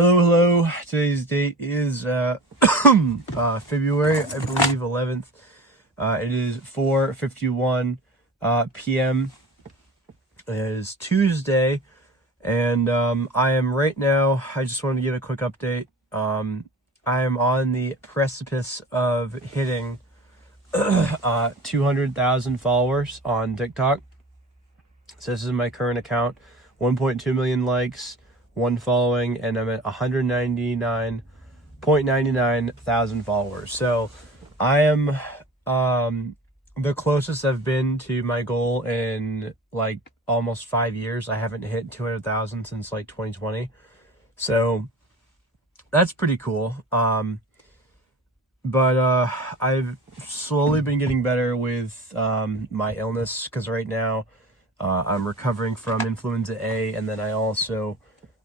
Hello. Today's date is February, I believe, 11th. It is 4:51 p.m. It is Tuesday, and I am right now. I just wanted to give a quick update. I am on the precipice of hitting 200,000 followers on TikTok. So this is my current account, 1.2 million likes, one following, and I'm at 199.99 thousand followers. So I am the closest I've been to my goal in like almost 5 years. I haven't hit 200,000 since like 2020. So that's pretty cool. But I've slowly been getting better with my illness, because right now I'm recovering from influenza A, and then I also,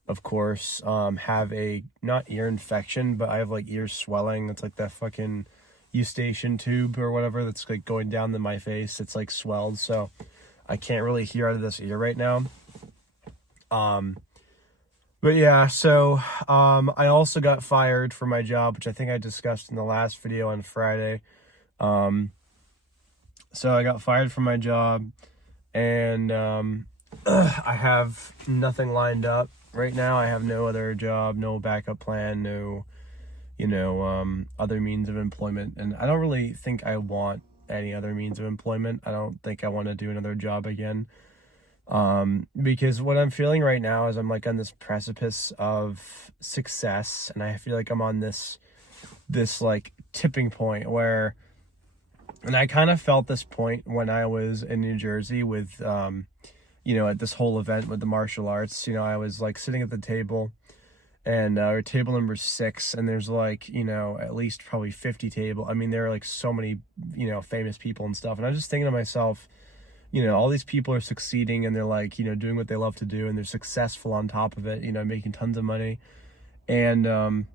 of course, have a, not ear infection, but I have like ear swelling. It's like that fucking Eustachian tube or whatever that's like going down my face. It's like swelled, so I can't really hear out of this ear right now. But yeah, so I also got fired from my job, which I think I discussed in the last video on Friday. So I got fired from my job, and I have nothing lined up right now. I have no other job, no backup plan, no, other means of employment. And I don't really think I want any other means of employment. I don't think I want to do another job again. Because what I'm feeling right now is I'm like on this precipice of success, and I feel like I'm on this like tipping point where, and I kind of felt this point when I was in New Jersey with, at this whole event with the martial arts. I was like sitting at the table, and table number 6, and there's like, at least probably 50 table. I mean, there are like so many, famous people and stuff. And I was just thinking to myself, all these people are succeeding, and they're like, doing what they love to do, and they're successful on top of it, making tons of money. And I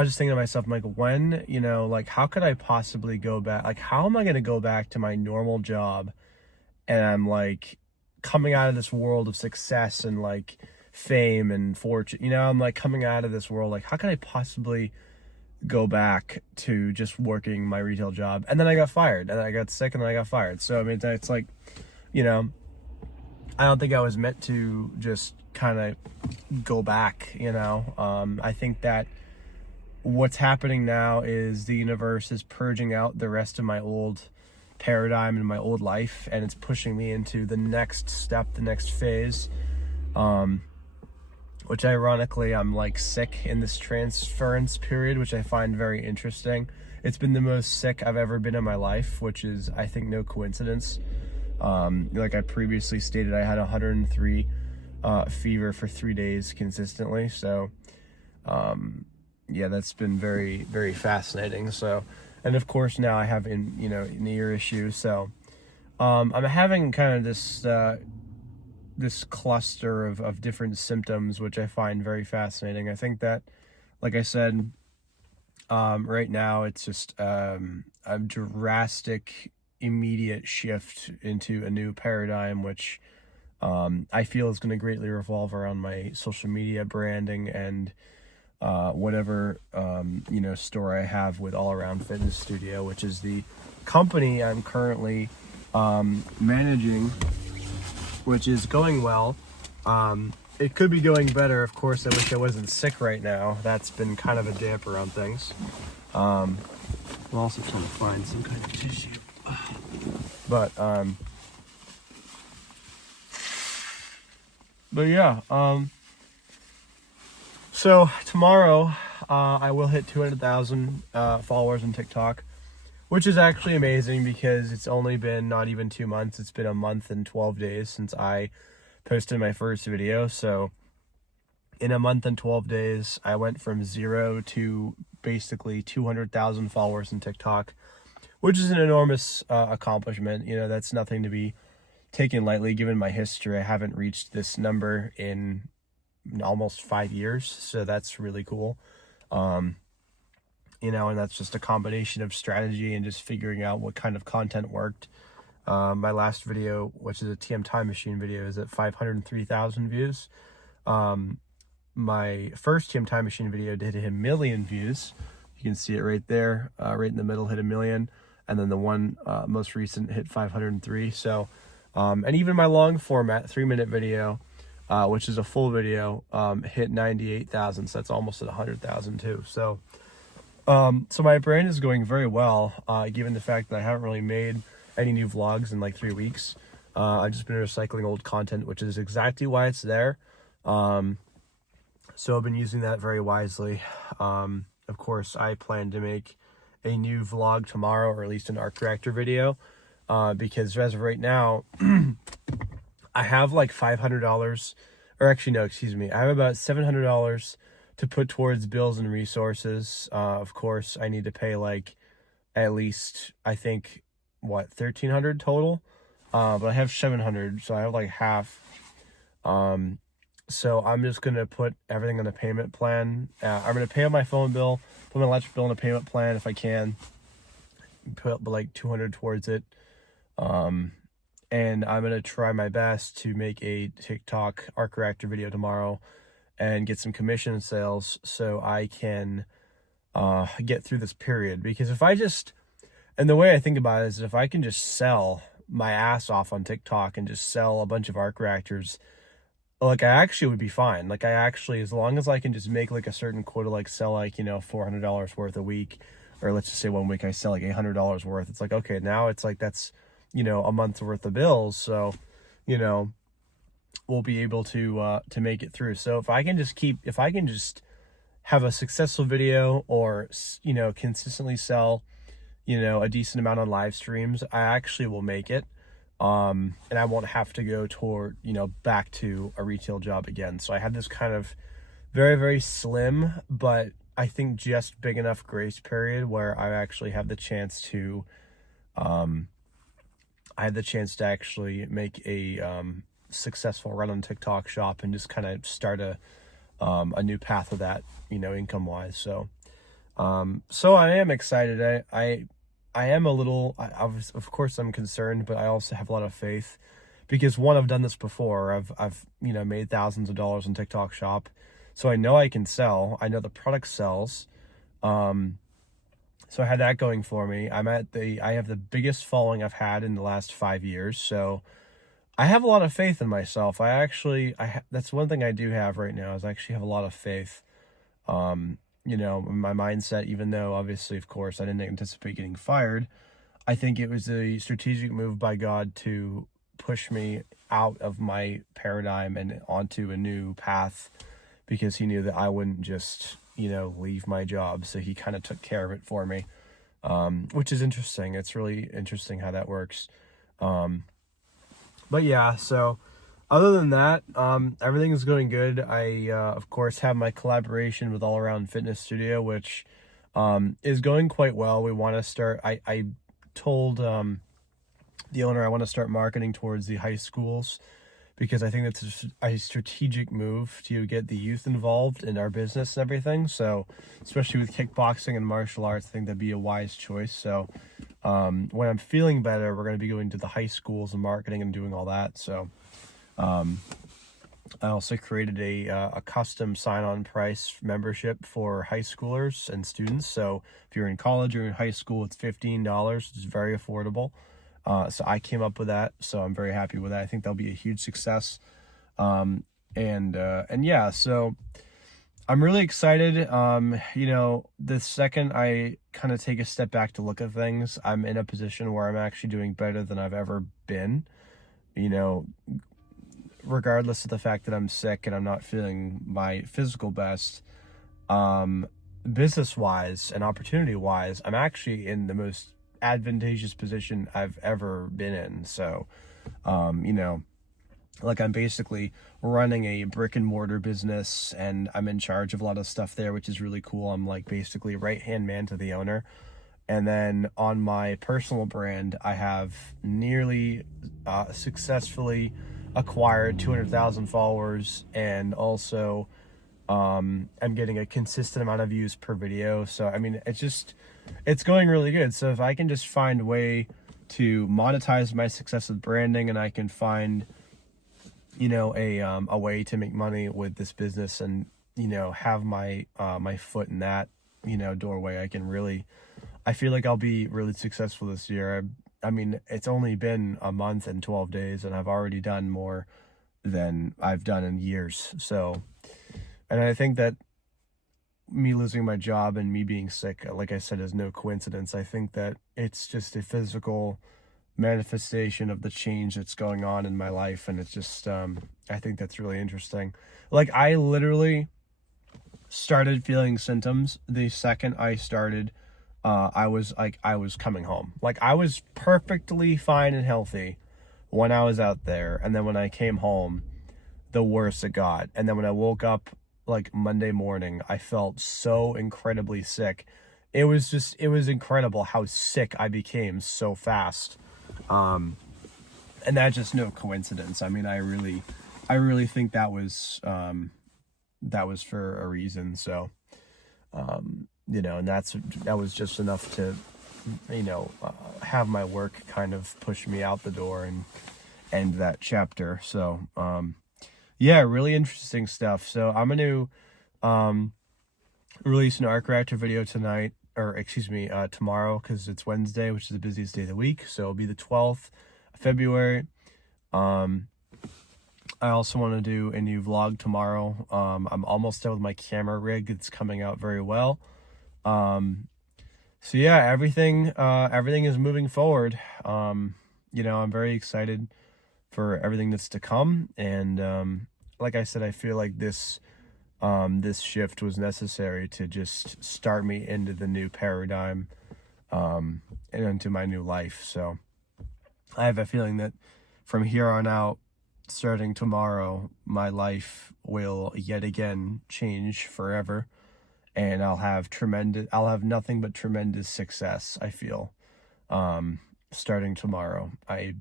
was just thinking to myself, I'm like, when, like, how could I possibly go back? Like, how am I going to go back to my normal job? And I'm like coming out of this world of success and like fame and fortune, I'm like coming out of this world. Like, how can I possibly go back to just working my retail job? And then I got fired, and I got sick, and then I got fired. So I mean, it's like, I don't think I was meant to just kind of go back. I think that what's happening now is the universe is purging out the rest of my old paradigm and my old life, and it's pushing me into the next step, the next phase, which ironically, I'm like sick in this transference period, which I find very interesting. It's been the most sick I've ever been in my life, which is, I think, no coincidence. Like I previously stated, I had 103 fever for 3 days consistently. So, yeah, that's been very, very fascinating. So, and of course now I have an ear issue. So, I'm having kind of this cluster of different symptoms, which I find very fascinating. I think that, like I said, right now it's just a drastic, immediate shift into a new paradigm, which I feel is going to greatly revolve around my social media branding and whatever store I have with All Around Fitness Studio, which is the company I'm currently managing, which is going well. It could be going better. Of course, I wish I wasn't sick right now. That's been kind of a damper on things. I'm also trying to find some kind of tissue. But yeah. So tomorrow, I will hit 200,000 followers on TikTok, which is actually amazing because it's only been not even 2 months. It's been a month and 12 days since I posted my first video. So in a month and 12 days, I went from 0 to basically 200,000 followers on TikTok, which is an enormous accomplishment. That's nothing to be taken lightly given my history. I haven't reached this number in almost 5 years. So that's really cool. And that's just a combination of strategy and just figuring out what kind of content worked. My last video, which is a TM Time Machine video, is at 503,000 views. my first TM Time Machine video did hit 1 million views. You can see it right there, right in the middle, hit 1 million. And then the one most recent hit 503. So, and even my long format 3-minute video, which is a full video, hit 98,000. So that's almost at 100,000 too. So, so my brand is going very well, given the fact that I haven't really made any new vlogs in like 3 weeks. I've just been recycling old content, which is exactly why it's there. So I've been using that very wisely. Of course, I plan to make a new vlog tomorrow, or at least an arc reactor video, because as of right now, I have like $500, or actually no, excuse me, I have about $700 to put towards bills and resources. Of course, I need to pay like at least, I think, what, $1,300 total, but I have $700, so I have like half. So I'm just gonna put everything on a payment plan. I'm gonna pay on my phone bill, put my electric bill on a payment plan if I can, put like $200 towards it. And I'm gonna try my best to make a TikTok arc reactor video tomorrow and get some commission sales so I can get through this period. Because if I just, and the way I think about it is, if I can just sell my ass off on TikTok and just sell a bunch of arc reactors, like, I actually would be fine. Like, I actually, as long as I can just make like a certain quota, like sell like, you know, $400 worth a week, or let's just say 1 week I sell like $800 worth. It's like, okay, now it's like, that's, you know, a month's worth of bills. So, you know, we'll be able to make it through. So if I can just have a successful video, or, you know, consistently sell, you know, a decent amount on live streams, I actually will make it. And I won't have to go toward, you know, back to a retail job again. So I had this kind of very, very slim, but I think just big enough grace period where I actually have the chance to, actually make a successful run on TikTok Shop and just kind of start a new path of that, you know, income wise. So, so I am excited. I am a little, of course I'm concerned, but I also have a lot of faith, because one, I've done this before. I've, you know, made thousands of dollars on TikTok Shop. So I know I can sell. I know the product sells. So I had that going for me. I have the biggest following I've had in the last 5 years. So I have a lot of faith in myself. That's one thing I do have right now, is I actually have a lot of faith. You know, my mindset, even though obviously, of course, I didn't anticipate getting fired, I think it was a strategic move by God to push me out of my paradigm and onto a new path, because he knew that I wouldn't just, you know, leave my job. So he kind of took care of it for me, which is interesting. It's really interesting how that works. But yeah, so other than that, everything is going good. I, of course, have my collaboration with All Around Fitness Studio, which is going quite well. We want to start, I told the owner I want to start marketing towards the high schools, because I think that's a strategic move to get the youth involved in our business and everything. So, especially with kickboxing and martial arts, I think that'd be a wise choice. So, when I'm feeling better, we're going to be going to the high schools and marketing and doing all that. So, I also created a custom sign-on price membership for high schoolers and students. So if you're in college or in high school, it's $15. It's very affordable. So I came up with that. So I'm very happy with that. I think that'll be a huge success. And yeah, so I'm really excited. You know, the second I kind of take a step back to look at things, I'm in a position where I'm actually doing better than I've ever been, you know, regardless of the fact that I'm sick and I'm not feeling my physical best. Business-wise and opportunity-wise, I'm actually in the most advantageous position I've ever been in. So, you know, like, I'm basically running a brick and mortar business, and I'm in charge of a lot of stuff there, which is really cool. I'm like basically right-hand man to the owner. And then on my personal brand, I have nearly successfully acquired 200,000 followers, and also I'm getting a consistent amount of views per video. So I mean, it's going really good. So if I can just find a way to monetize my success with branding, and I can find, you know, a way to make money with this business, and, have my my foot in that, doorway, I feel like I'll be really successful this year. I mean, it's only been a month and 12 days, and I've already done more than I've done in years. So, and I think that me losing my job and me being sick, like I said, is no coincidence. I think that it's just a physical manifestation of the change that's going on in my life, and it's just I think that's really interesting. Like, I literally started feeling symptoms the second I started. I was coming home. Like, I was perfectly fine and healthy when I was out there, and then when I came home, the worse it got. And then when I woke up like Monday morning, I felt so incredibly sick. It was incredible how sick I became so fast. And that's just no coincidence. I mean, I really think that was for a reason. So, and that was just enough to, have my work kind of push me out the door and end that chapter. So, yeah, really interesting stuff. So I'm going to release an arc reactor video tonight, or excuse me, tomorrow, because it's Wednesday, which is the busiest day of the week. So it'll be the 12th of February. I also want to do a new vlog tomorrow. I'm almost done with my camera rig. It's coming out very well. So yeah, everything is moving forward. I'm very excited for everything that's to come, and like I said, I feel like this shift was necessary to just start me into the new paradigm, and into my new life. So I have a feeling that from here on out, starting tomorrow, my life will yet again change forever, and I'll have nothing but tremendous success, I feel, starting tomorrow. I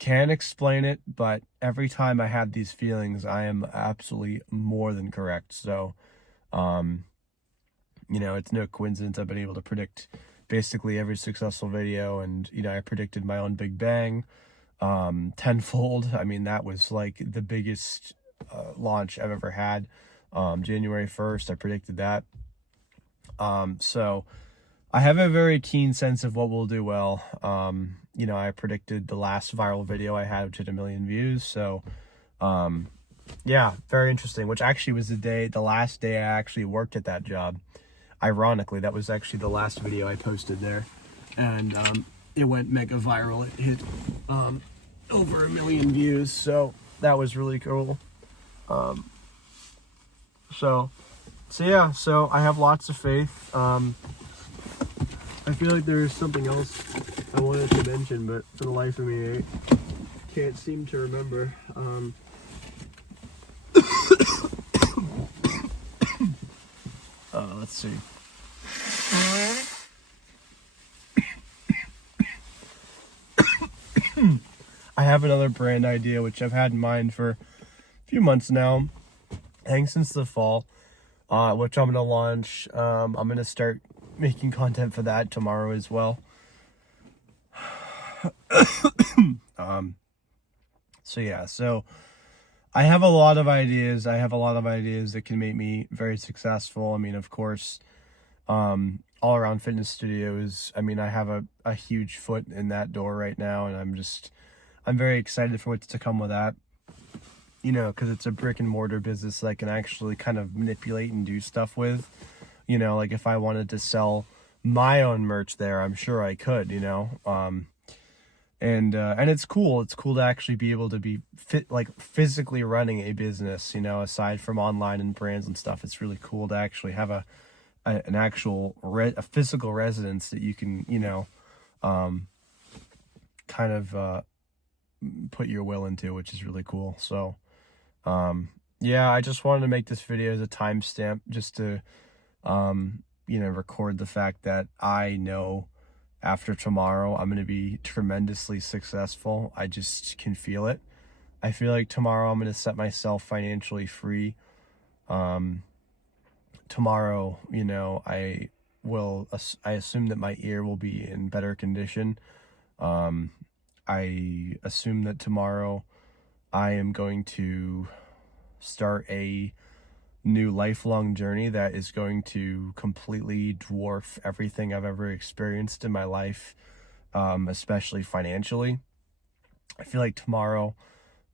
can't explain it, but every time I have these feelings, I am absolutely more than correct. So, it's no coincidence I've been able to predict basically every successful video, and, I predicted my own Big Bang, tenfold. I mean, that was like the biggest launch I've ever had. January 1st, I predicted that. So I have a very keen sense of what will do well. I predicted the last viral video I had, which had 1 million views. So, yeah, very interesting, which actually was the last day I actually worked at that job. Ironically, that was actually the last video I posted there, and, it went mega viral. It hit, over 1 million views. So that was really cool. So yeah, so I have lots of faith. I feel like there's something else I wanted to mention, but for the life of me, I can't seem to remember. Let's see. I have another brand idea, which I've had in mind for a few months now, I think since the fall, which I'm going to launch. I'm going to start making content for that tomorrow as well. So yeah, so I have a lot of ideas. That can make me very successful. I mean, of course, All Around Fitness Studios. I mean, I have a huge foot in that door right now, and I'm very excited for what's to come with that. Because it's a brick and mortar business that I can actually kind of manipulate and do stuff with. Like if I wanted to sell my own merch there, I'm sure I could, and it's cool. It's cool to actually be able to be physically running a business, aside from online and brands and stuff. It's really cool to actually have an actual physical residence that you can, kind of put your will into, which is really cool. So, yeah, I just wanted to make this video as a timestamp, just to, record the fact that I know after tomorrow I'm going to be tremendously successful. I just can feel it. I feel like tomorrow I'm going to set myself financially free. Tomorrow, I assume that my ear will be in better condition. I assume that tomorrow I am going to start a new lifelong journey that is going to completely dwarf everything I've ever experienced in my life, especially financially. I feel like tomorrow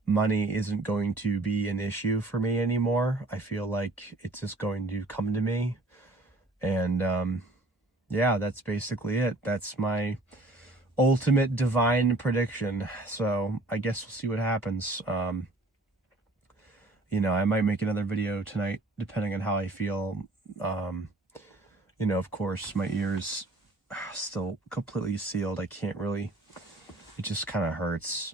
money isn't going to be an issue for me anymore. I feel like it's just going to come to me. And yeah, that's basically it. That's my ultimate divine prediction. So I guess we'll see what happens. You know, I might make another video tonight depending on how I feel. You know, of course, my ears still completely sealed. I can't really, it just kind of hurts.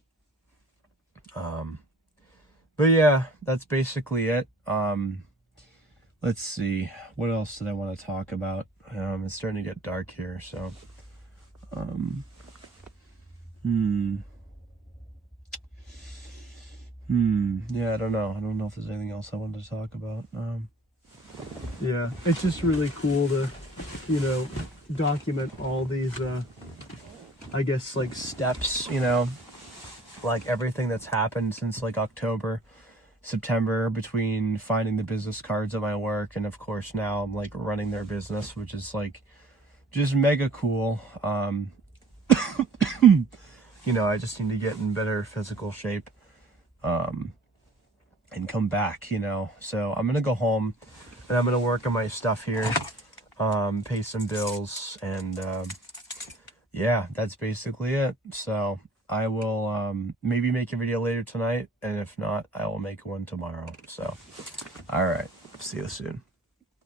But yeah, that's basically it. Let's see, what else did I want to talk about? It's starting to get dark here, so yeah, I don't know if there's anything else I wanted to talk about. Yeah, it's just really cool to, you know, document all these I guess like steps, you know, like everything that's happened since like October, September, between finding the business cards at my work and of course now I'm like running their business, which is like just mega cool. You know, I just need to get in better physical shape and come back, you know. So I'm gonna go home and I'm gonna work on my stuff here, pay some bills, and yeah, that's basically it. So I will maybe make a video later tonight, and if not, I will make one tomorrow. So all right, see you soon.